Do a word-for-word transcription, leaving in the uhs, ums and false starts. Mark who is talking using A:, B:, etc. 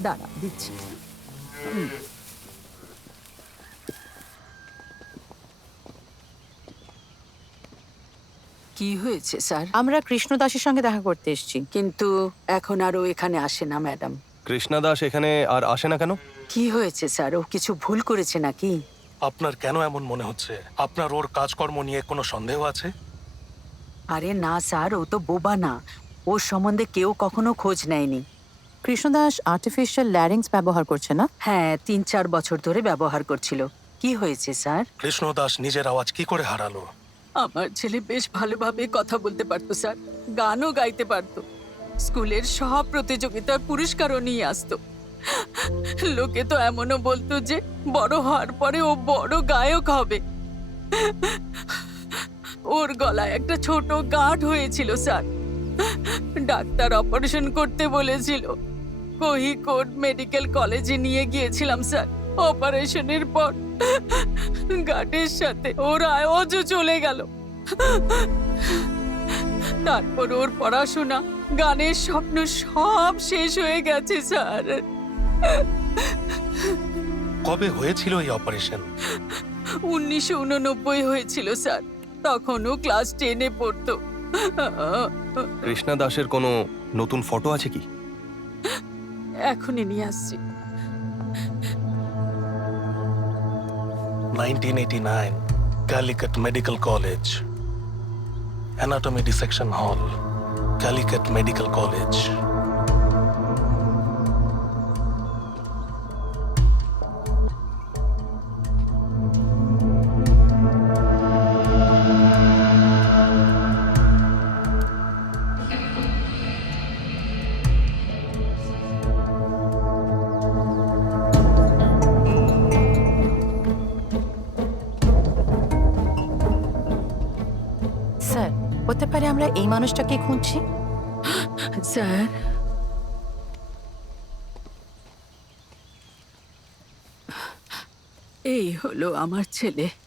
A: দাঁড়া দিচ্ছি। হুম। কি হয়েছে স্যার?
B: আমরা কৃষ্ণ দাসের সঙ্গে দেখা করতে এসেছি।
A: কিন্তু এখন আর ও এখানে আসে না ম্যাডাম।
C: কৃষ্ণা দাস এখানে আর আসে না কেন?
A: কি হয়েছে স্যার? ও কিছু ভুল করেছে নাকি?
D: আপনার কেন এমন মনে হচ্ছে? আপনার ওর কাজকর্ম নিয়ে কোনো সন্দেহ আছে?
A: আরে না স্যার, ও তো বোবা না। ওর সম্বন্ধে কেউ কখনো খোঁজ নেয়নি।
B: কৃষ্ণ দাস আর্টিফিশিয়াল ল্যারিংস ব্যবহার করছে না?
A: হ্যাঁ, তিন চার বছর ধরে ব্যবহার করছিল। কি হয়েছে স্যার?
D: কৃষ্ণ দাস নিজের আওয়াজ কি করে হারালো?
A: আমার ছেলে বেশ ভালোভাবে কথা বলতে পারতো স্যার, গানও গাইতে পারতো। স্কুলের সব প্রতিযোগিতার পুরস্কারও নিয়ে আসতো। লোকে তো এমনও বলতো যে বড় হওয়ার পরে ও বড় গায়ক হবে। ওর গলায় একটা ছোট গাঁট হয়েছিল স্যার। ডাক্তার অপারেশন করতে বলেছিল। কোহিকোড মেডিকেল কলেজে নিয়ে গিয়েছিলাম স্যার। অপারেশনের পর গাঁটের সাথে ওর আওয়াজও চলে গেল। তারপর ওর পড়াশোনা, গানের স্বপ্ন সব শেষ হয়ে গেছে স্যার।
D: কবে হয়েছিল এই অপারেশন?
A: উনিশশো উননব্বই হয়েছিল স্যার। তখনও ক্লাস টেনে পড়তো।
C: কৃষ্ণা দাসের কোনো নতুন ফটো আছে কি?
A: এখনই নিয়ে আসছি।
D: Nineteen eighty nine, Calicut medical college, anatomy dissection hall, Calicut medical college.
B: Sir, হতে পারে আমরা এই মানুষটাকে খুঁজছি।
A: স্যার, এই হলো আমার ছেলে।